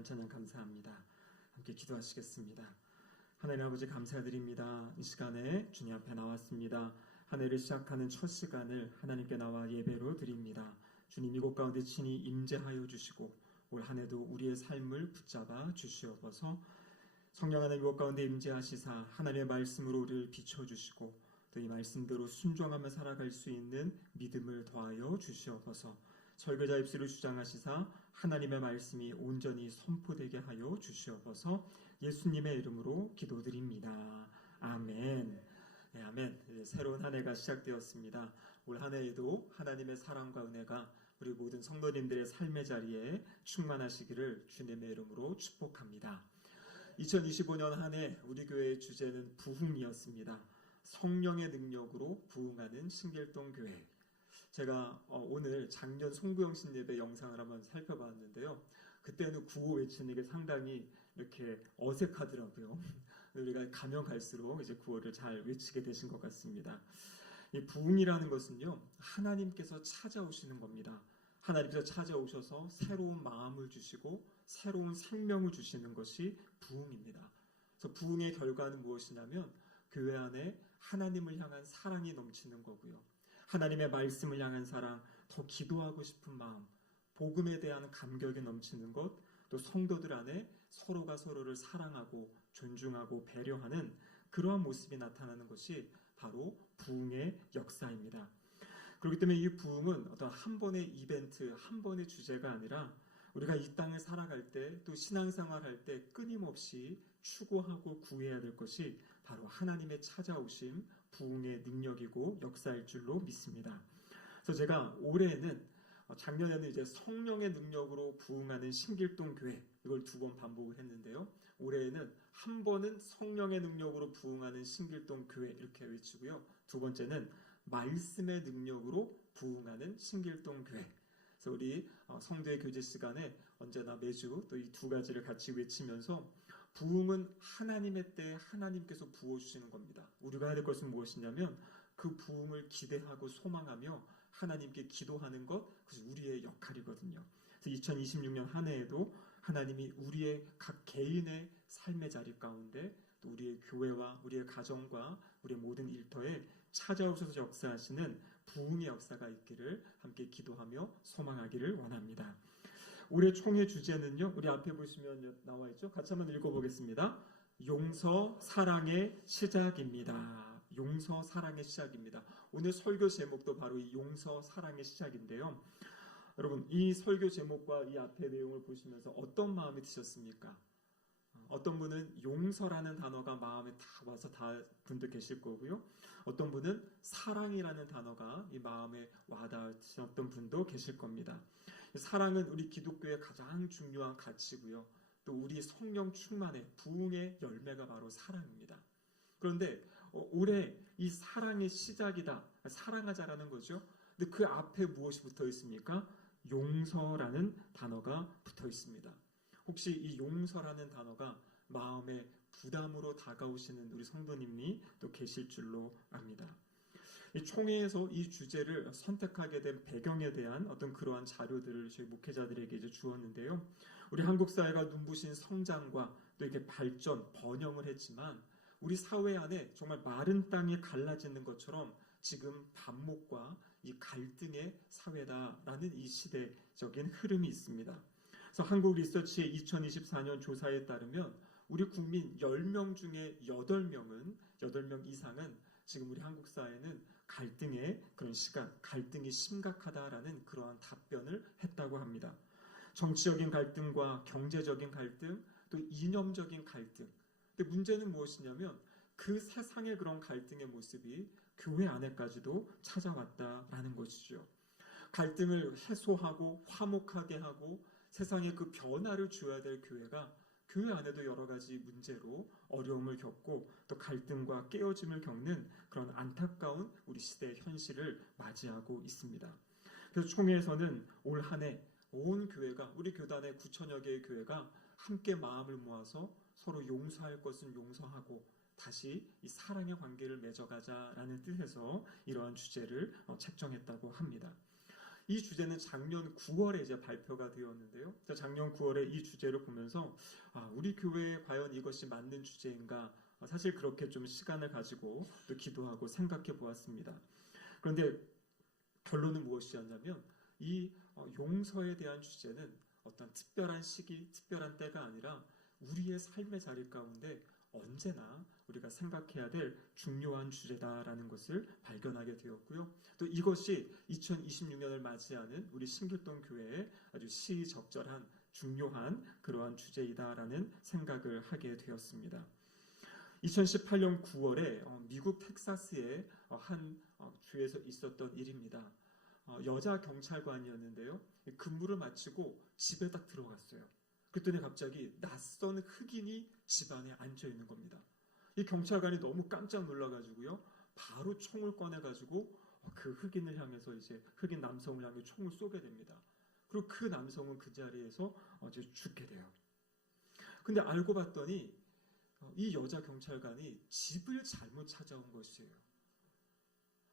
찬양 감사합니다. 함께 기도하시겠습니다. 하나님 아버지 감사드립니다. 이 시간에 주님 앞에 나왔습니다. 한 해를 시작하는 첫 시간을 하나님께 나와 예배로 드립니다. 주님 이곳 가운데 친히 임재하여 주시고 올 한 해도 우리의 삶을 붙잡아 주시옵소서. 성령 하나님 이곳 가운데 임재하시사 하나님의 말씀으로 우리를 비춰주시고 또 이 말씀대로 순종하며 살아갈 수 있는 믿음을 더하여 주시옵소서. 설교자 입술을 주장하시사 하나님의 말씀이 온전히 선포되게 하여 주시옵소서. 예수님의 이름으로 기도드립니다. 아멘. 네, 아멘. 새로운 한 해가 시작되었습니다. 올 한 해에도 하나님의 사랑과 은혜가 우리 모든 성도님들의 삶의 자리에 충만하시기를 주님의 이름으로 축복합니다. 2025년 한 해 우리 교회의 주제는 부흥이었습니다. 성령의 능력으로 부흥하는 신길동 교회. 제가 오늘 작년 송구영신 예배 영상을 한번 살펴봤는데요. 그때는 구호 외치는 게 상당히 이렇게 어색하더라고요. 우리가 가면 갈수록 이제 구호를 잘 외치게 되신 것 같습니다. 이 부흥이라는 것은요, 하나님께서 찾아오시는 겁니다. 하나님께서 찾아오셔서 새로운 마음을 주시고 새로운 생명을 주시는 것이 부흥입니다. 그래서 부흥의 결과는 무엇이냐면 교회 안에 하나님을 향한 사랑이 넘치는 거고요. 하나님의 말씀을 향한 사랑, 더 기도하고 싶은 마음, 복음에 대한 감격이 넘치는 것, 또 성도들 안에 서로가 서로를 사랑하고 존중하고 배려하는 그러한 모습이 나타나는 것이 바로 부흥의 역사입니다. 그렇기 때문에 이 부흥은 어떤 한 번의 이벤트, 한 번의 주제가 아니라 우리가 이 땅을 살아갈 때 또 신앙생활할 때 끊임없이 추구하고 구해야 될 것이 바로 하나님의 찾아오심, 부흥의 능력이고 역사일 줄로 믿습니다. 그래서 제가 올해는 작년에는 이제 성령의 능력으로 부흥하는 신길동 교회 이걸 2번 반복을 했는데요. 올해에는 한 번은 성령의 능력으로 부흥하는 신길동 교회 이렇게 외치고요. 두 번째는 말씀의 능력으로 부흥하는 신길동 교회. 그래서 우리 성도의 교제 시간에 언제나 매주 또 이 두 가지를 같이 외치면서 부흥은 하나님의 때에 하나님께서 부어주시는 겁니다. 우리가 해야 될 것은 무엇이냐면 그 부흥을 기대하고 소망하며 하나님께 기도하는 것, 그것이 우리의 역할이거든요. 그래서 2026년 한 해에도 하나님이 우리의 각 개인의 삶의 자리 가운데 또 우리의 교회와 우리의 가정과 우리의 모든 일터에 찾아오셔서 역사하시는 부흥의 역사가 있기를 함께 기도하며 소망하기를 원합니다. 올해 총회 주제는요, 우리 앞에 보시면 나와 있죠. 같이 한번 읽어보겠습니다. 용서 사랑의 시작입니다. 용서 사랑의 시작입니다. 오늘 설교 제목도 바로 이 용서 사랑의 시작인데요. 여러분, 이 설교 제목과 이 앞의 내용을 보시면서 어떤 마음이 드셨습니까? 어떤 분은 용서라는 단어가 마음에 다 와서 다 분도 계실 거고요. 어떤 분은 사랑이라는 단어가 이 마음에 와닿으셨던 분도 계실 겁니다. 사랑은 우리 기독교의 가장 중요한 가치고요. 또 우리 성령 충만의 부흥의 열매가 바로 사랑입니다. 그런데 올해 이 사랑의 시작이다. 사랑하자라는 거죠. 근데 그 앞에 무엇이 붙어 있습니까? 용서라는 단어가 붙어 있습니다. 혹시 이 용서라는 단어가 마음의 부담으로 다가오시는 우리 성도님이 또 계실 줄로 압니다. 이 총회에서 이 주제를 선택하게 된 배경에 대한 어떤 그러한 자료들을 저희 목회자들에게 이제 주었는데요. 우리 한국 사회가 눈부신 성장과 또 이렇게 발전, 번영을 했지만 우리 사회 안에 정말 마른 땅이 갈라지는 것처럼 지금 반목과 이 갈등의 사회다라는 이 시대적인 흐름이 있습니다. 그래서 한국 리서치의 2024년 조사에 따르면 우리 국민 10명 중에 8명 이상은 지금 우리 한국 사회는 갈등의 그런 시간, 갈등이 심각하다라는 그러한 답변을 했다고 합니다. 정치적인 갈등과 경제적인 갈등, 또 이념적인 갈등. 근데 문제는 무엇이냐면 그 세상의 그런 갈등의 모습이 교회 안에까지도 찾아왔다라는 것이죠. 갈등을 해소하고 화목하게 하고 세상에 그 변화를 줘야 될 교회가 교회 안에도 여러 가지 문제로 어려움을 겪고 또 갈등과 깨어짐을 겪는 그런 안타까운 우리 시대의 현실을 맞이하고 있습니다. 그래서 총회에서는 올 한 해 온 교회가 우리 교단의 9천여 개의 교회가 함께 마음을 모아서 서로 용서할 것은 용서하고 다시 이 사랑의 관계를 맺어가자라는 뜻에서 이러한 주제를 책정했다고 합니다. 이 주제는 작년 9월에 이제 발표가 되었는데요. 작년 9월에 이 주제를 보면서 우리 교회에 과연 이것이 맞는 주제인가? 사실 그렇게 좀 시간을 가지고 또 기도하고 생각해 보았습니다. 그런데 결론은 무엇이었냐면 이 용서에 대한 주제는 어떤 특별한 시기, 특별한 때가 아니라 우리의 삶의 자리 가운데 언제나 우리가 생각해야 될 중요한 주제다라는 것을 발견하게 되었고요. 또 이것이 2026년을 맞이하는 우리 신길동 교회의 아주 시적절한 중요한 그러한 주제이다라는 생각을 하게 되었습니다. 2018년 9월에 미국 텍사스의 한 주에서 있었던 일입니다. 여자 경찰관이었는데요. 근무를 마치고 집에 딱 들어갔어요. 그랬더니 갑자기 낯선 흑인이 집안에 앉아 있는 겁니다. 이 경찰관이 너무 깜짝 놀라가지고요. 바로 총을 꺼내가지고 그 흑인을 향해서 이제 흑인 남성을 향해 총을 쏘게 됩니다. 그리고 그 남성은 그 자리에서 이제 죽게 돼요. 근데 알고 봤더니 이 여자 경찰관이 집을 잘못 찾아온 것이에요.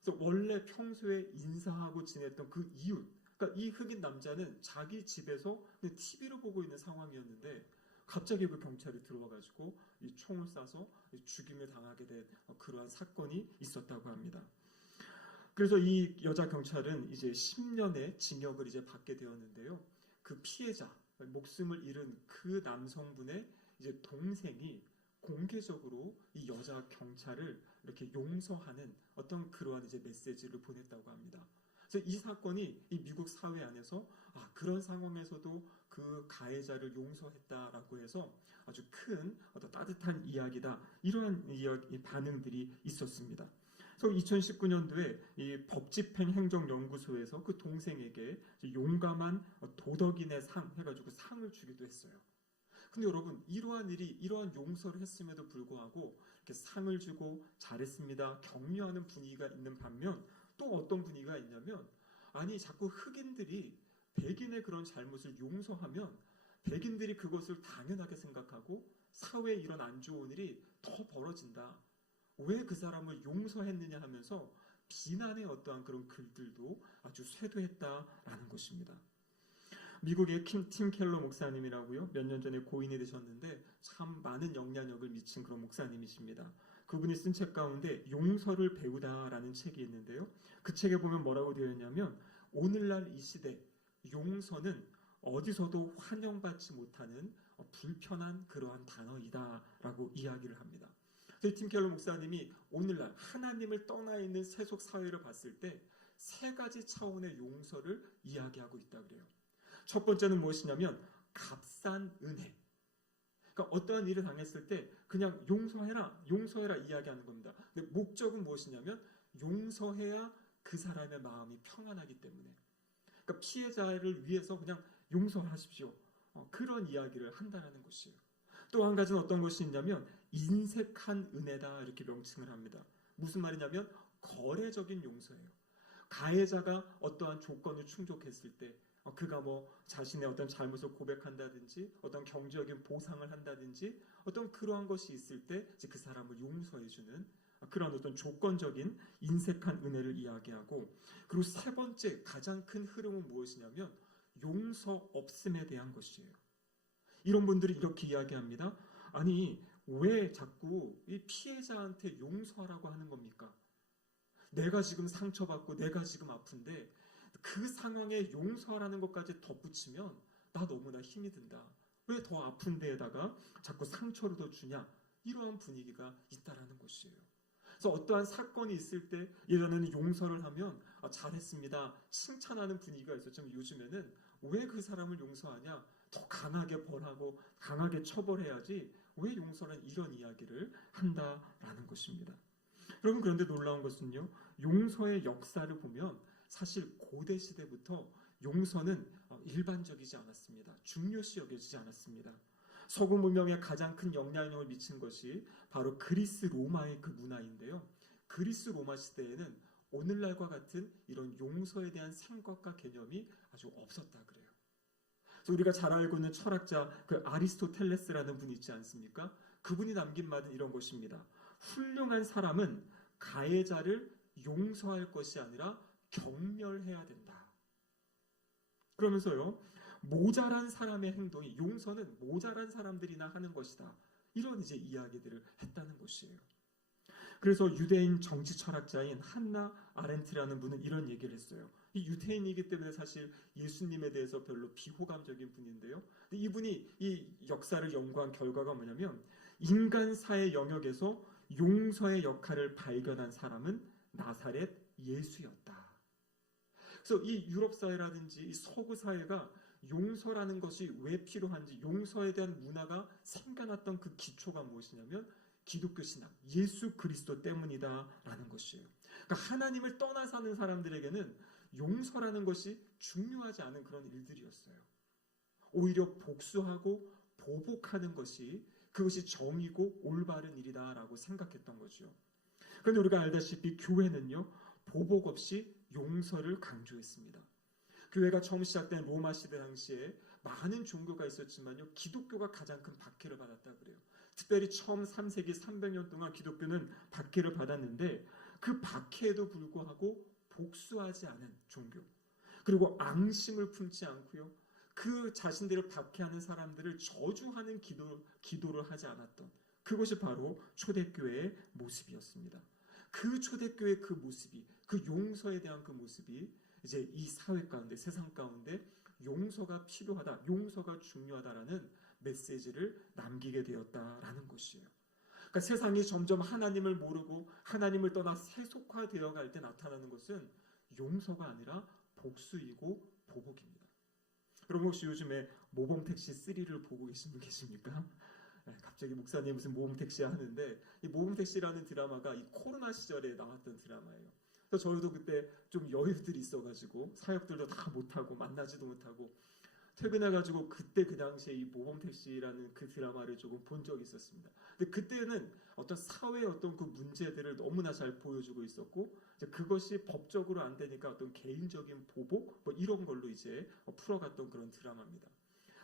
그래서 원래 평소에 인사하고 지냈던 그 이웃, 그러니까 이 흑인 남자는 자기 집에서 TV를 보고 있는 상황이었는데 갑자기 그 경찰이 들어와가지고 이 총을 쏴서 죽임을 당하게 된 그러한 사건이 있었다고 합니다. 그래서 이 여자 경찰은 이제 10년의 징역을 이제 받게 되었는데요. 그 피해자, 목숨을 잃은 그 남성분의 이제 동생이 공개적으로 이 여자 경찰을 이렇게 용서하는 어떤 그러한 이제 메시지를 보냈다고 합니다. 그래서 이 사건이 이 미국 사회 안에서 그런 상황에서도 그 가해자를 용서했다라고 해서 아주 큰 어떤 따뜻한 이야기다, 이러한 반응들이 있었습니다. 그래서 2019년도에 이 법집행행정연구소에서 그 동생에게 용감한 도덕인의 상 해가지고 상을 주기도 했어요. 근데 여러분, 이러한 일이, 이러한 용서를 했음에도 불구하고 이렇게 상을 주고 잘했습니다, 격려하는 분위기가 있는 반면 또 어떤 분위기가 있냐면, 아니 자꾸 흑인들이 백인의 그런 잘못을 용서하면 백인들이 그것을 당연하게 생각하고 사회에 이런 안 좋은 일이 더 벌어진다, 왜 그 사람을 용서했느냐 하면서 비난의 어떠한 그런 글들도 아주 쇄도했다라는 것입니다. 미국의 팀 켈러 목사님이라고요. 몇 년 전에 고인이 되셨는데 참 많은 영향력을 미친 그런 목사님이십니다. 그분이 쓴 책 가운데 용서를 배우다라는 책이 있는데요. 그 책에 보면 뭐라고 되어 있냐면, 오늘날 이 시대 용서는 어디서도 환영받지 못하는 불편한 그러한 단어이다라고 이야기를 합니다. 팀 켈러 목사님이 오늘날 하나님을 떠나 있는 세속 사회를 봤을 때 세 가지 차원의 용서를 이야기하고 있다 그래요. 첫 번째는 무엇이냐면 값싼 은혜. 그러니까 어떠한 일을 당했을 때 그냥 용서해라, 용서해라 이야기하는 겁니다. 근데 목적은 무엇이냐면 용서해야 그 사람의 마음이 평안하기 때문에. 그러니까 피해자를 위해서 그냥 용서하십시오. 그런 이야기를 한다는 것이에요. 또 한 가지는 어떤 것이 있냐면 인색한 은혜다, 이렇게 명칭을 합니다. 무슨 말이냐면 거래적인 용서예요. 가해자가 어떠한 조건을 충족했을 때 그가 자신의 어떤 잘못을 고백한다든지 어떤 경제적인 보상을 한다든지 어떤 그러한 것이 있을 때 그 사람을 용서해주는 그런 어떤 조건적인 인색한 은혜를 이야기하고, 그리고 세 번째 가장 큰 흐름은 무엇이냐면 용서 없음에 대한 것이에요. 이런 분들이 이렇게 이야기합니다. 아니 왜 자꾸 이 피해자한테 용서하라고 하는 겁니까? 내가 지금 상처받고 내가 지금 아픈데 그 상황에 용서하라는 것까지 덧붙이면 나 너무나 힘이 든다. 왜 더 아픈 데에다가 자꾸 상처를 더 주냐? 이러한 분위기가 있다라는 것이에요. 그래서 어떠한 사건이 있을 때 예전에는 용서를 하면 잘했습니다, 칭찬하는 분위기가 있었지만 요즘에는 왜 그 사람을 용서하냐? 더 강하게 벌하고 강하게 처벌해야지 왜 용서는 이런 이야기를 한다라는 것입니다. 여러분, 그런데 놀라운 것은요, 용서의 역사를 보면 사실 고대 시대부터 용서는 일반적이지 않았습니다. 중요시 여겨지지 않았습니다. 서구 문명에 가장 큰 영향력을 미친 것이 바로 그리스 로마의 그 문화인데요. 그리스 로마 시대에는 오늘날과 같은 이런 용서에 대한 생각과 개념이 아주 없었다 그래요. 그래서 우리가 잘 알고 있는 철학자 그 아리스토텔레스라는 분이 있지 않습니까? 그분이 남긴 말은 이런 것입니다. 훌륭한 사람은 가해자를 용서할 것이 아니라 경멸해야 된다. 그러면서요, 모자란 사람의 행동이, 용서는 모자란 사람들이나 하는 것이다. 이런 이제 이야기들을 했다는 것이에요. 그래서 유대인 정치 철학자인 한나 아렌트라는 분은 이런 얘기를 했어요. 이 유대인이기 때문에 사실 예수님에 대해서 별로 비호감적인 분인데요. 근데 이분이 이 역사를 연구한 결과가 뭐냐면, 인간사의 영역에서 용서의 역할을 발견한 사람은 나사렛 예수였다. 그래서 이 유럽 사회라든지 이 서구 사회가 용서라는 것이 왜 필요한지, 용서에 대한 문화가 생겨났던 그 기초가 무엇이냐면 기독교 신앙, 예수 그리스도 때문이다라는 것이에요. 그러니까 하나님을 떠나 사는 사람들에게는 용서라는 것이 중요하지 않은 그런 일들이었어요. 오히려 복수하고 보복하는 것이, 그것이 정의고 올바른 일이다라고 생각했던 거죠. 그런데 우리가 알다시피 교회는요, 보복 없이 용서를 강조했습니다. 교회가 처음 시작된 로마 시대 당시에 많은 종교가 있었지만요, 기독교가 가장 큰 박해를 받았다 그래요. 특별히 처음 3세기 300년 동안 기독교는 박해를 받았는데, 그 박해에도 불구하고 복수하지 않은 종교, 그리고 앙심을 품지 않고요, 그 자신들을 박해하는 사람들을 저주하는 기도를 하지 않았던, 그것이 바로 초대교회의 모습이었습니다. 그 초대교회의 그 모습이, 그 용서에 대한 그 모습이 이제 이 사회 가운데, 세상 가운데 용서가 필요하다, 용서가 중요하다라는 메시지를 남기게 되었다라는 것이에요. 그러니까 세상이 점점 하나님을 모르고 하나님을 떠나 세속화되어 갈 때 나타나는 것은 용서가 아니라 복수이고 보복입니다. 여러분 혹시 요즘에 모범택시 3를 보고 계신 분 계십니까? 갑자기 목사님 무슨 모범택시 하는데, 이 모범택시라는 드라마가 이 코로나 시절에 나왔던 드라마예요. 그래서 저희도 그때 좀 여유들이 있어가지고 사역들도 다 못하고 만나지도 못하고 퇴근해가지고 그때 그 당시에 이 모범택시라는 그 드라마를 조금 본 적이 있었습니다. 근데 그때는 어떤 사회의 어떤 그 문제들을 너무나 잘 보여주고 있었고, 이제 그것이 법적으로 안 되니까 어떤 개인적인 보복 뭐 이런 걸로 이제 풀어갔던 그런 드라마입니다.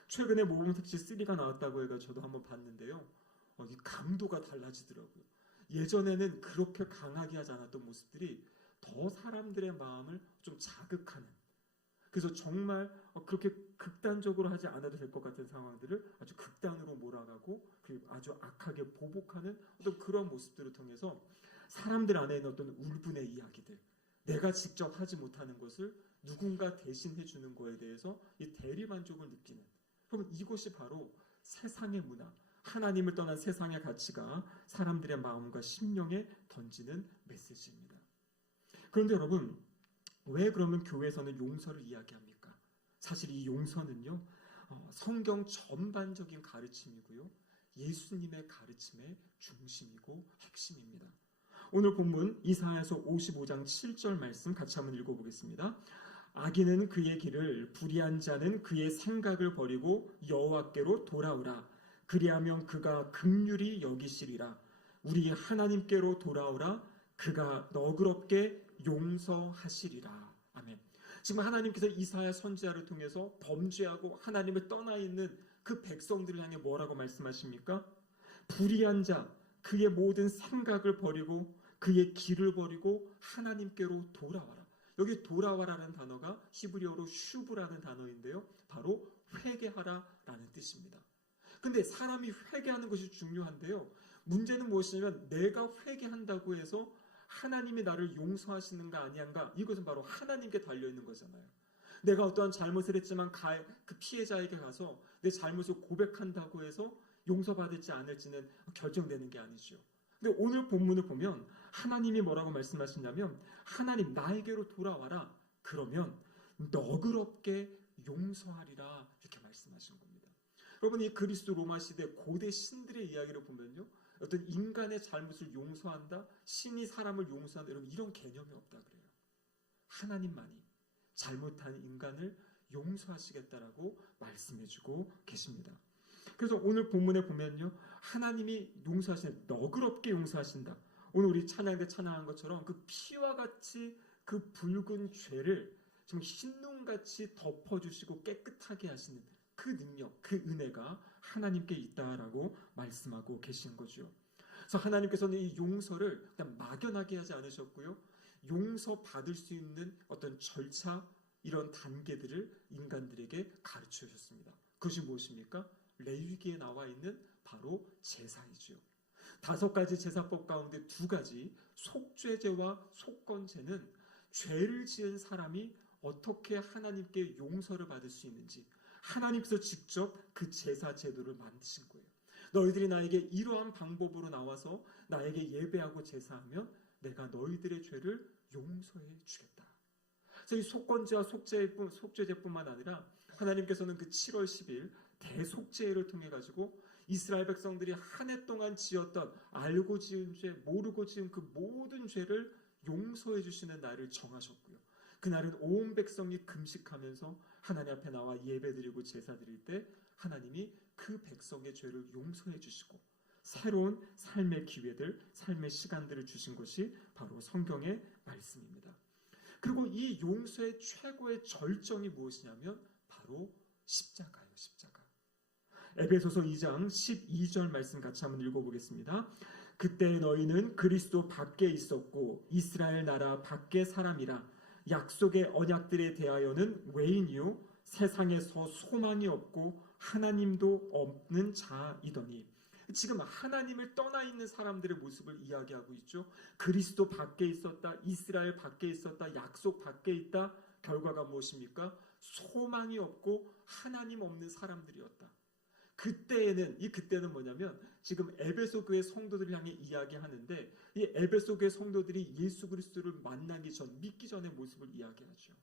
최근에 모범택시 3가 나왔다고 해가지고 저도 한번 봤는데요. 이 강도가 달라지더라고요. 예전에는 그렇게 강하게 하지 않았던 모습들이 더 사람들의 마음을 좀 자극하는, 그래서 정말 그렇게 극단적으로 하지 않아도 될 것 같은 상황들을 아주 극단으로 몰아가고 아주 악하게 보복하는 어떤 그런 모습들을 통해서 사람들 안에 있는 어떤 울분의 이야기들, 내가 직접 하지 못하는 것을 누군가 대신 해주는 거에 대해서 이 대리만족을 느끼는, 그럼 이것이 바로 세상의 문화, 하나님을 떠난 세상의 가치가 사람들의 마음과 심령에 던지는 메시지입니다. 그런데 여러분, 왜 그러면 교회에서는 용서를 이야기합니까? 사실 이 용서는요, 성경 전반적인 가르침이고요, 예수님의 가르침의 중심이고 핵심입니다. 오늘 본문 이사야서 55장 7절 말씀 같이 한번 읽어보겠습니다. 악인은 그의 길을, 불의한 자는 그의 생각을 버리고 여호와께로 돌아오라. 그리하면 그가 긍휼히 여기시리라. 우리 하나님께로 돌아오라. 그가 너그럽게 용서하시리라. 아멘. 지금 하나님께서 이사야 선지자를 통해서 범죄하고 하나님을 떠나 있는 그 백성들을 향해 뭐라고 말씀하십니까? 불의한 자, 그의 모든 생각을 버리고 그의 길을 버리고 하나님께로 돌아와라. 여기 돌아와라는 단어가 히브리어로 슈브라는 단어인데요, 바로 회개하라라는 뜻입니다. 근데 사람이 회개하는 것이 중요한데요, 문제는 무엇이냐면 내가 회개한다고 해서 하나님이 나를 용서하시는가 아니한가, 이것은 바로 하나님께 달려있는 거잖아요. 내가 어떠한 잘못을 했지만 그 피해자에게 가서 내 잘못을 고백한다고 해서 용서받을지 않을지는 결정되는 게 아니죠. 근데 오늘 본문을 보면 하나님이 뭐라고 말씀하시냐면, 하나님 나에게로 돌아와라. 그러면 너그럽게 용서하리라, 이렇게 말씀하신 겁니다. 여러분, 이 그리스 로마 시대 고대 신들의 이야기를 보면요, 어떤 인간의 잘못을 용서한다, 신이 사람을 용서한다, 여러분 이런 개념이 없다 그래요. 하나님만이 잘못한 인간을 용서하시겠다라고 말씀해주고 계십니다. 그래서 오늘 본문에 보면요, 하나님이 용서하시는, 너그럽게 용서하신다. 오늘 우리 찬양 때 찬양한 것처럼 그 피와 같이 그 붉은 죄를 지금 흰눈같이 덮어주시고 깨끗하게 하시는 그 능력, 그 은혜가 하나님께 있다라고 말씀하고 계신 거죠. 그래서 하나님께서는 이 용서를 그냥 막연하게 하지 않으셨고요, 용서 받을 수 있는 어떤 절차, 이런 단계들을 인간들에게 가르쳐 주셨습니다. 그것이 무엇입니까? 레위기에 나와 있는 바로 제사이지요. 5가지 제사법 가운데 2가지, 속죄제와 속건제는 죄를 지은 사람이 어떻게 하나님께 용서를 받을 수 있는지 하나님께서 직접 그 제사 제도를 만드신 거예요. 너희들이 나에게 이러한 방법으로 나와서 나에게 예배하고 제사하면 내가 너희들의 죄를 용서해 주겠다. 그래서 이 속건제와 속죄제뿐만 아니라 하나님께서는 그 7월 10일 대속죄를 통해 가지고 이스라엘 백성들이 한 해 동안 지었던 알고 지은 죄, 모르고 지은 그 모든 죄를 용서해 주시는 날을 정하셨고요. 그날은 온 백성이 금식하면서 하나님 앞에 나와 예배드리고 제사드릴 때 하나님이 그 백성의 죄를 용서해 주시고 새로운 삶의 기회들, 삶의 시간들을 주신 것이 바로 성경의 말씀입니다. 그리고 이 용서의 최고의 절정이 무엇이냐면 바로 십자가예요. 십자가. 에베소서 2장 12절 말씀 같이 한번 읽어보겠습니다. 그때 너희는 그리스도 밖에 있었고 이스라엘 나라 밖의 사람이라 약속의 언약들에 대하여는 외인이요 세상에서 소망이 없고 하나님도 없는 자이더니 지금 하나님을 떠나 있는 사람들의 모습을 이야기하고 있죠. 그리스도 밖에 있었다, 이스라엘 밖에 있었다, 약속 밖에 있다. 결과가 무엇입니까? 소망이 없고 하나님 없는 사람들이었다. 그때는 뭐냐면 지금 에베소 교회 성도들을 향해 이야기하는데 이 에베소 교회 성도들이 예수 그리스도를 만나기 전, 믿기 전의 모습을 이야기하죠.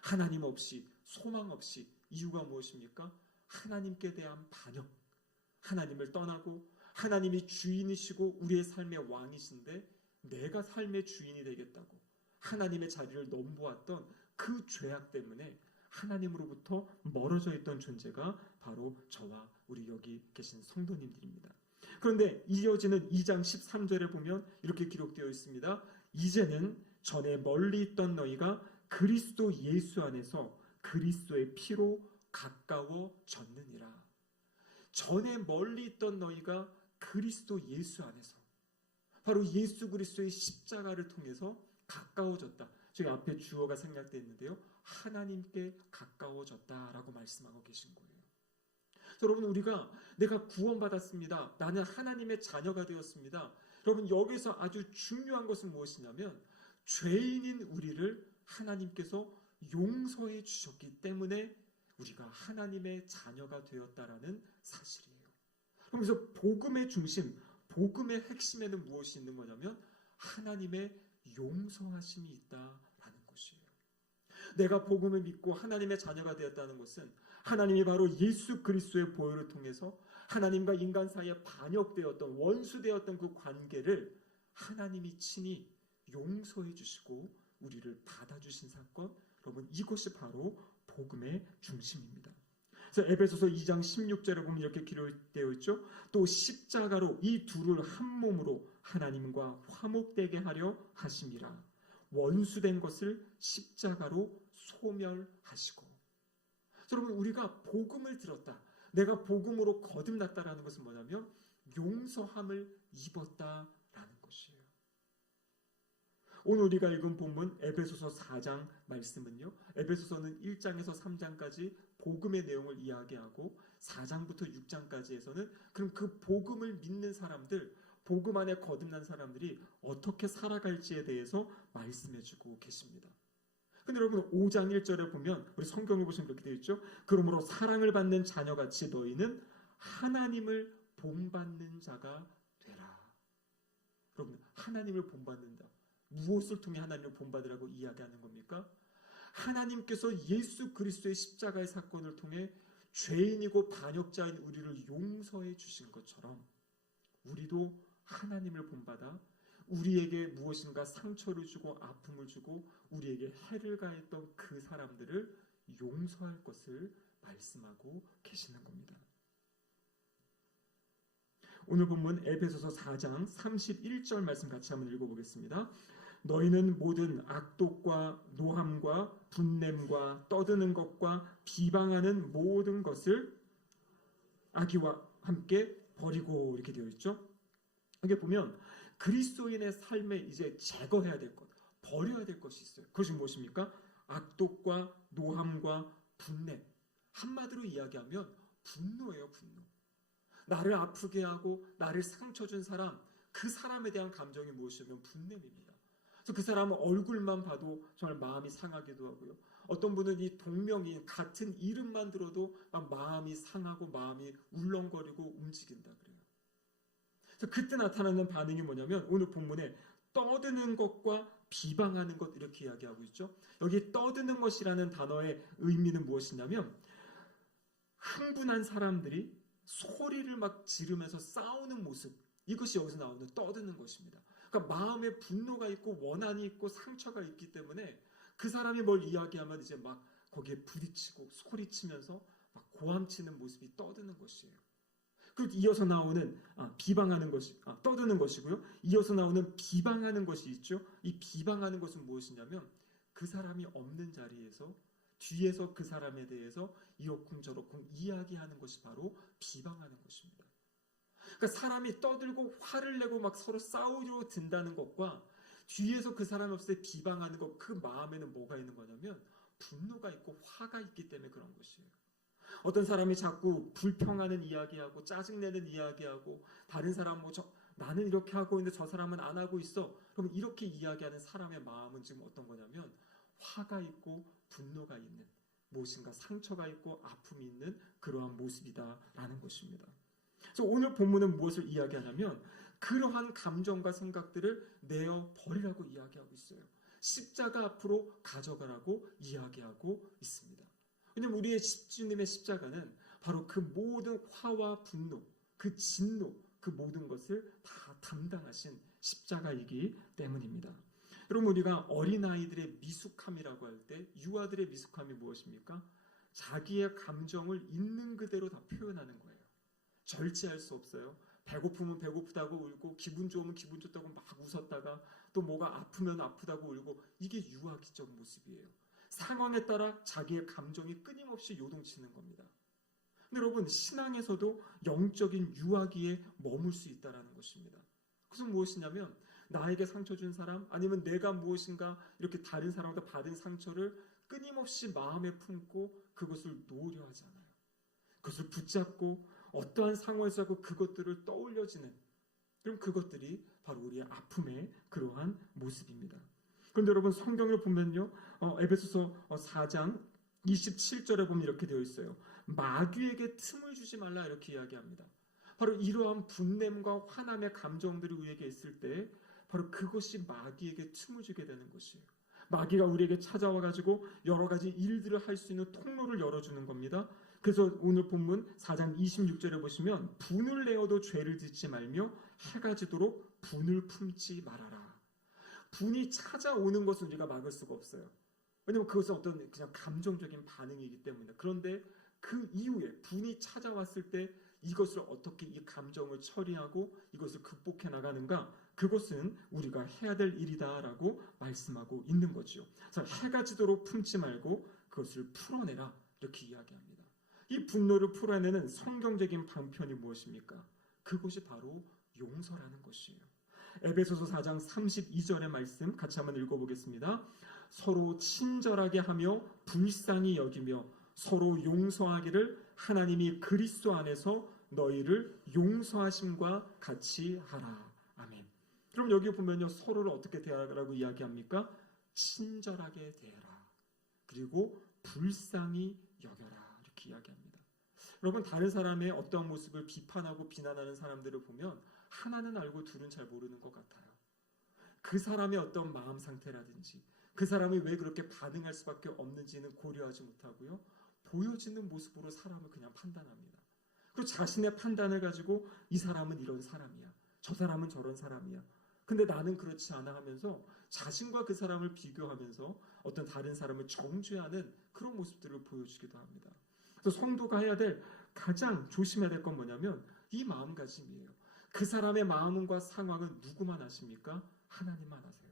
하나님 없이, 소망 없이. 이유가 무엇입니까? 하나님께 대한 반역. 하나님을 떠나고 하나님이 주인이시고 우리의 삶의 왕이신데 내가 삶의 주인이 되겠다고 하나님의 자리를 넘보았던 그 죄악 때문에 하나님으로부터 멀어져 있던 존재가 바로 저와 우리 여기 계신 성도님들입니다. 그런데 이어지는 2장 13절에 보면 이렇게 기록되어 있습니다. 이제는 전에 멀리 있던 너희가 그리스도 예수 안에서 그리스도의 피로 가까워졌느니라. 전에 멀리 있던 너희가 그리스도 예수 안에서 바로 예수 그리스도의 십자가를 통해서 가까워졌다. 저희 앞에 주어가 생략되어 있는데요. 하나님께 가까워졌다라고 말씀하고 계신 거예요. 여러분 내가 구원받았습니다. 나는 하나님의 자녀가 되었습니다. 여러분 여기서 아주 중요한 것은 무엇이냐면 죄인인 우리를 하나님께서 용서해 주셨기 때문에 우리가 하나님의 자녀가 되었다라는 사실이에요. 그래서 복음의 중심, 복음의 핵심에는 무엇이 있는 거냐면 하나님의 용서하심이 있다라는 것이에요. 내가 복음을 믿고 하나님의 자녀가 되었다는 것은 하나님이 바로 예수 그리스도의 보혈을 통해서 하나님과 인간 사이에 반역되었던 원수되었던 그 관계를 하나님이 친히 용서해 주시고 우리를 받아주신 사건, 여러분 이것이 바로 복음의 중심입니다. 그래서 에베소서 2장 16절에 보면 이렇게 기록되어 있죠. 또 십자가로 이 둘을 한 몸으로 하나님과 화목되게 하려 하심이라. 원수된 것을 십자가로 소멸하시고. 여러분 우리가 복음을 들었다. 내가 복음으로 거듭났다라는 것은 뭐냐면 용서함을 입었다라는 것이에요. 오늘 우리가 읽은 본문 에베소서 4장 말씀은요. 에베소서는 1장에서 3장까지 복음의 내용을 이야기하고 4장부터 6장까지에서는 그럼 그 복음을 믿는 사람들, 복음 안에 거듭난 사람들이 어떻게 살아갈지에 대해서 말씀해주고 계십니다. 근데 여러분 5장 1절에 보면 우리 성경을 보시면 그렇게 되어 있죠. 그러므로 사랑을 받는 자녀같이 너희는 하나님을 본받는 자가 되라. 여러분 하나님을 본받는 자. 무엇을 통해 하나님을 본받으라고 이야기하는 겁니까? 하나님께서 예수 그리스도의 십자가의 사건을 통해 죄인이고 반역자인 우리를 용서해 주신 것처럼 우리도 하나님을 본받아 우리에게 무엇인가 상처를 주고 아픔을 주고 우리에게 해를 가했던 그 사람들을 용서할 것을 말씀하고 계시는 겁니다. 오늘 본문 에베소서 4장 31절 말씀 같이 한번 읽어보겠습니다. 너희는 모든 악독과 노함과 분냄과 떠드는 것과 비방하는 모든 것을 악의와 함께 버리고 이렇게 되어 있죠. 여기 보면 그리스도인의 삶에 이제 제거해야 될 것, 버려야 될 것이 있어요. 그것이 무엇입니까? 악독과 노함과 분냄, 한마디로 이야기하면 분노예요, 분노. 나를 아프게 하고 나를 상처 준 사람, 그 사람에 대한 감정이 무엇이냐면 분냄입니다. 그래서 그 사람은 얼굴만 봐도 정말 마음이 상하기도 하고요. 어떤 분은 이 동명인 같은 이름만 들어도 막 마음이 상하고 마음이 울렁거리고 움직인다 그래요. 그래서 그때 나타나는 반응이 뭐냐면 오늘 본문에 떠드는 것과 비방하는 것 이렇게 이야기하고 있죠. 여기 떠드는 것이라는 단어의 의미는 무엇이냐면 흥분한 사람들이 소리를 막 지르면서 싸우는 모습, 이것이 여기서 나오는 떠드는 것입니다. 그러니까 마음에 분노가 있고 원한이 있고 상처가 있기 때문에 그 사람이 뭘 이야기하면 이제 막 거기에 부딪히고 소리치면서 막 고함치는 모습이 떠드는 것이에요. 그리고 이어서 나오는 비방하는 것이 떠드는 것이고요. 이어서 나오는 비방하는 것이 있죠. 이 비방하는 것은 무엇이냐면 그 사람이 없는 자리에서 뒤에서 그 사람에 대해서 이러쿵저러쿵 이야기하는 것이 바로 비방하는 것입니다. 그러니까 사람이 떠들고 화를 내고 막 서로 싸우려 든다는 것과 뒤에서 그 사람 없을 때 비방하는 것, 그 마음에는 뭐가 있는 거냐면 분노가 있고 화가 있기 때문에 그런 것이에요. 어떤 사람이 자꾸 불평하는 이야기하고 짜증내는 이야기하고 다른 사람 나는 이렇게 하고 있는데 저 사람은 안 하고 있어. 그럼 이렇게 이야기하는 사람의 마음은 지금 어떤 거냐면 화가 있고 분노가 있는 무엇인가 상처가 있고 아픔이 있는 그러한 모습이다라는 것입니다. 그래서 오늘 본문은 무엇을 이야기하냐면 그러한 감정과 생각들을 내어 버리라고 이야기하고 있어요. 십자가 앞으로 가져가라고 이야기하고 있습니다. 왜냐하면 우리의 주님의 십자가는 바로 그 모든 화와 분노, 그 진노, 그 모든 것을 다 담당하신 십자가이기 때문입니다. 여러분 우리가 어린아이들의 미숙함이라고 할 때 유아들의 미숙함이 무엇입니까? 자기의 감정을 있는 그대로 다 표현하는 거예요. 절제할 수 없어요. 배고프면 배고프다고 울고 기분 좋으면 기분 좋다고 막 웃었다가 또 뭐가 아프면 아프다고 울고 이게 유아기적 모습이에요. 상황에 따라 자기의 감정이 끊임없이 요동치는 겁니다. 근데 여러분 신앙에서도 영적인 유아기에 머물 수 있다는 것입니다. 그것은 무엇이냐면 나에게 상처 준 사람 아니면 내가 무엇인가 이렇게 다른 사람한테 받은 상처를 끊임없이 마음에 품고 그것을 놓으려 하지 않아요. 그것을 붙잡고 어떠한 상황에서도 그것들을 떠올려지는 그럼 그것들이 바로 우리의 아픔의 그러한 모습입니다. 그런데 여러분 성경을 보면요 에베소서 4장 27절에 보면 이렇게 되어 있어요. 마귀에게 틈을 주지 말라 이렇게 이야기합니다. 바로 이러한 분냄과 화남의 감정들이 우리에게 있을 때 바로 그것이 마귀에게 틈을 주게 되는 것이에요. 마귀가 우리에게 찾아와 가지고 여러 가지 일들을 할 수 있는 통로를 열어주는 겁니다. 그래서 오늘 본문 4장 26절에 보시면 분을 내어도 죄를 짓지 말며 해가 지도록 분을 품지 말아라. 분이 찾아오는 것은 우리가 막을 수가 없어요. 왜냐하면 그것은 어떤 그냥 감정적인 반응이기 때문에. 그런데 그 이후에 분이 찾아왔을 때 이것을 어떻게 이 감정을 처리하고 이것을 극복해 나가는가 그것은 우리가 해야 될 일이다라고 말씀하고 있는 거죠. 그래서 해가 지도록 품지 말고 그것을 풀어내라 이렇게 이야기합니다. 이 분노를 풀어내는 성경적인 방편이 무엇입니까? 그것이 바로 용서라는 것이에요. 에베소서 4장 32절의 말씀 같이 한번 읽어보겠습니다. 서로 친절하게 하며 불쌍히 여기며 서로 용서하기를 하나님이 그리스도 안에서 너희를 용서하심과 같이 하라. 아멘. 그럼 여기 보면요 서로를 어떻게 대하라고 이야기합니까? 친절하게 대해라. 그리고 불쌍히 여겨라 이렇게 이야기합니다. 여러분 다른 사람의 어떠한 모습을 비판하고 비난하는 사람들을 보면 하나는 알고 둘은 잘 모르는 것 같아요. 그 사람의 어떤 마음 상태라든지 그 사람이 왜 그렇게 반응할 수밖에 없는지는 고려하지 못하고요. 보여지는 모습으로 사람을 그냥 판단합니다. 그리고 자신의 판단을 가지고 이 사람은 이런 사람이야. 저 사람은 저런 사람이야. 근데 나는 그렇지 않아 하면서 자신과 그 사람을 비교하면서 어떤 다른 사람을 정죄하는 그런 모습들을 보여주기도 합니다. 그래서 성도가 해야 될 가장 조심해야 될 건 뭐냐면 이 마음가짐이에요. 그 사람의 마음과 상황은 누구만 아십니까? 하나님만 아세요.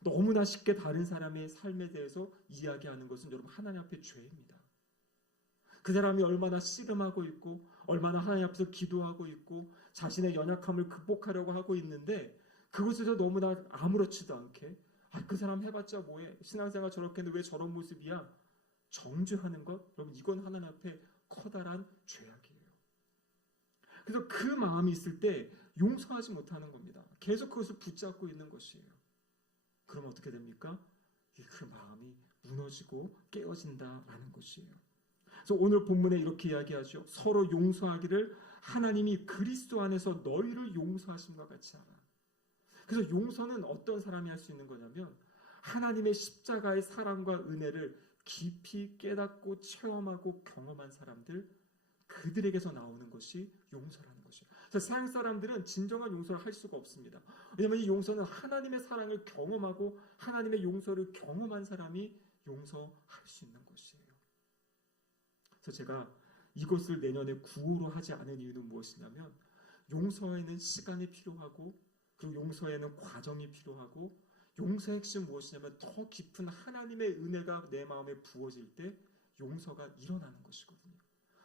너무나 쉽게 다른 사람의 삶에 대해서 이야기하는 것은 여러분 하나님 앞에 죄입니다. 그 사람이 얼마나 씨름하고 있고 얼마나 하나님 앞에서 기도하고 있고 자신의 연약함을 극복하려고 하고 있는데 그것에서 너무나 아무렇지도 않게 그 사람 해봤자 뭐해? 신앙생활 저렇게 했는데 왜 저런 모습이야? 정죄하는 것? 여러분 이건 하나님 앞에 커다란 죄악이에요. 그래서 그 마음이 있을 때 용서하지 못하는 겁니다. 계속 그것을 붙잡고 있는 것이에요. 그럼 어떻게 됩니까? 그 마음이 무너지고 깨어진다라는 것이에요. 그래서 오늘 본문에 이렇게 이야기하죠. 서로 용서하기를 하나님이 그리스도 안에서 너희를 용서하심과 같이 하라. 그래서 용서는 어떤 사람이 할 수 있는 거냐면 하나님의 십자가의 사랑과 은혜를 깊이 깨닫고 체험하고 경험한 사람들, 그들에게서 나오는 것이 용서라는 것이에요. 세상 사람들은 진정한 용서를 할 수가 없습니다. 왜냐하면 이 용서는 하나님의 사랑을 경험하고 하나님의 용서를 경험한 사람이 용서할 수 있는 것이에요. 그래서 제가 이것을 내년에 구호로 하지 않은 이유는 무엇이냐면 용서에는 시간이 필요하고 그리고 용서에는 과정이 필요하고 용서의 핵심 무엇이냐면 더 깊은 하나님의 은혜가 내 마음에 부어질 때 용서가 일어나는 것이거든요.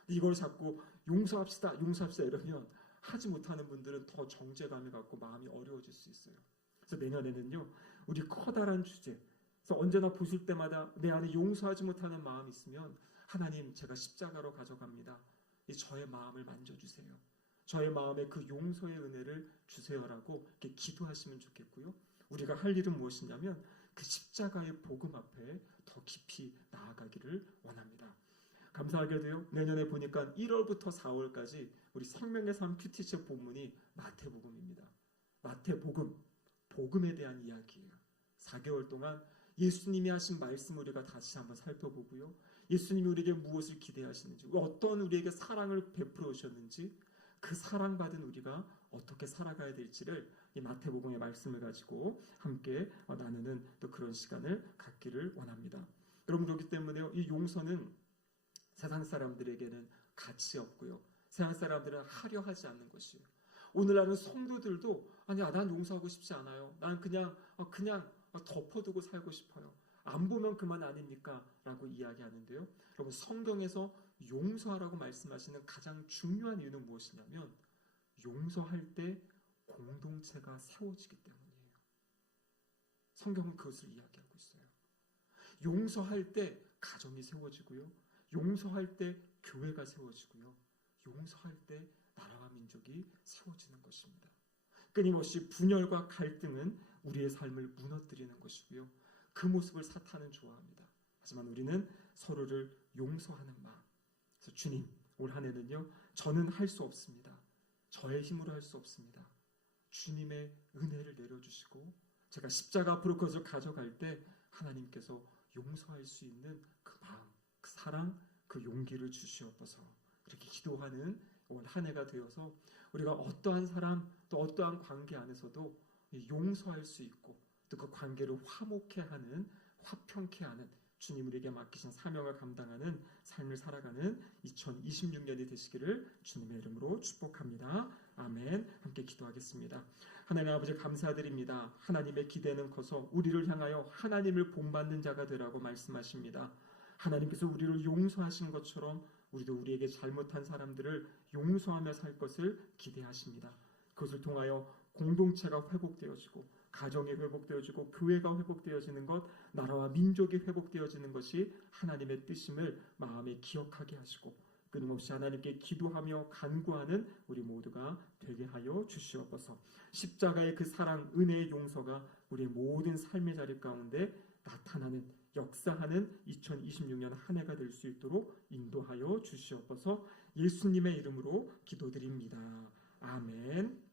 이걸 자꾸 용서합시다 이러면 하지 못하는 분들은 더 정죄감을 갖고 마음이 어려워질 수 있어요. 그래서 내년에는요, 우리 커다란 주제, 그래서 언제나 보실 때마다 내 안에 용서하지 못하는 마음이 있으면 하나님 제가 십자가로 가져갑니다. 저의 마음을 만져주세요. 저의 마음에 그 용서의 은혜를 주세요라고 이렇게 기도하시면 좋겠고요. 우리가 할 일은 무엇이냐면 그 십자가의 복음 앞에 더 깊이 나아가기를 원합니다. 감사하게도요, 내년에 보니까 1월부터 4월까지 우리 생명의 삶 큐티체 본문이 마태복음입니다. 마태복음, 복음에 대한 이야기예요. 4개월 동안 예수님이 하신 말씀 우리가 다시 한번 살펴보고요. 예수님이 우리에게 무엇을 기대하시는지, 어떤 우리에게 사랑을 베풀어 오셨는지, 그 사랑받은 우리가 어떻게 살아가야 될지를 이 마태복음의 말씀을 가지고 함께 나누는 또 그런 시간을 갖기를 원합니다. 여러분, 그렇기 때문에 이 용서는 세상 사람들에게는 가치 없고요. 세상 사람들은 하려 하지 않는 것이에요. 오늘날은 성도들도 아니야, 난 용서하고 싶지 않아요. 난 그냥 덮어두고 살고 싶어요. 안 보면 그만 아닙니까? 라고 이야기하는데요. 여러분, 성경에서 용서하라고 말씀하시는 가장 중요한 이유는 무엇이냐면 용서할 때 공동체가 세워지기 때문이에요. 성경은 그것을 이야기하고 있어요. 용서할 때 가정이 세워지고요. 용서할 때 교회가 세워지고요. 용서할 때 나라와 민족이 세워지는 것입니다. 끊임없이 분열과 갈등은 우리의 삶을 무너뜨리는 것이고요. 그 모습을 사탄은 좋아합니다. 하지만 우리는 서로를 용서하는 마음. 그래서 주님, 올 한 해는요, 저는 할 수 없습니다. 저의 힘으로 할 수 없습니다. 주님의 은혜를 내려주시고 제가 십자가 앞으로 그것을 가져갈 때 하나님께서 용서할 수 있는 그 마음, 그 사랑, 그 용기를 주시옵소서. 그렇게 기도하는 올 한 해가 되어서 우리가 어떠한 사람 또 어떠한 관계 안에서도 용서할 수 있고 또 그 관계를 화목케 하는, 화평케 하는 주님 우리에게 맡기신 사명을 감당하는 삶을 살아가는 2026년이 되시기를 주님의 이름으로 축복합니다. 아멘. 함께 기도하겠습니다. 하나님 아버지 감사드립니다. 하나님의 기대는 커서 우리를 향하여 하나님을 본받는 자가 되라고 말씀하십니다. 하나님께서 우리를 용서하신 것처럼 우리도 우리에게 잘못한 사람들을 용서하며 살 것을 기대하십니다. 그것을 통하여 공동체가 회복되어지고 가정이 회복되어지고 교회가 회복되어지는 것, 나라와 민족이 회복되어지는 것이 하나님의 뜻임을 마음에 기억하게 하시고 끊임없이 하나님께 기도하며 간구하는 우리 모두가 되게 하여 주시옵소서. 십자가의 그 사랑, 은혜의 용서가 우리의 모든 삶의 자리 가운데 나타나는, 역사하는 2026년 한 해가 될 수 있도록 인도하여 주시옵소서. 예수님의 이름으로 기도드립니다. 아멘.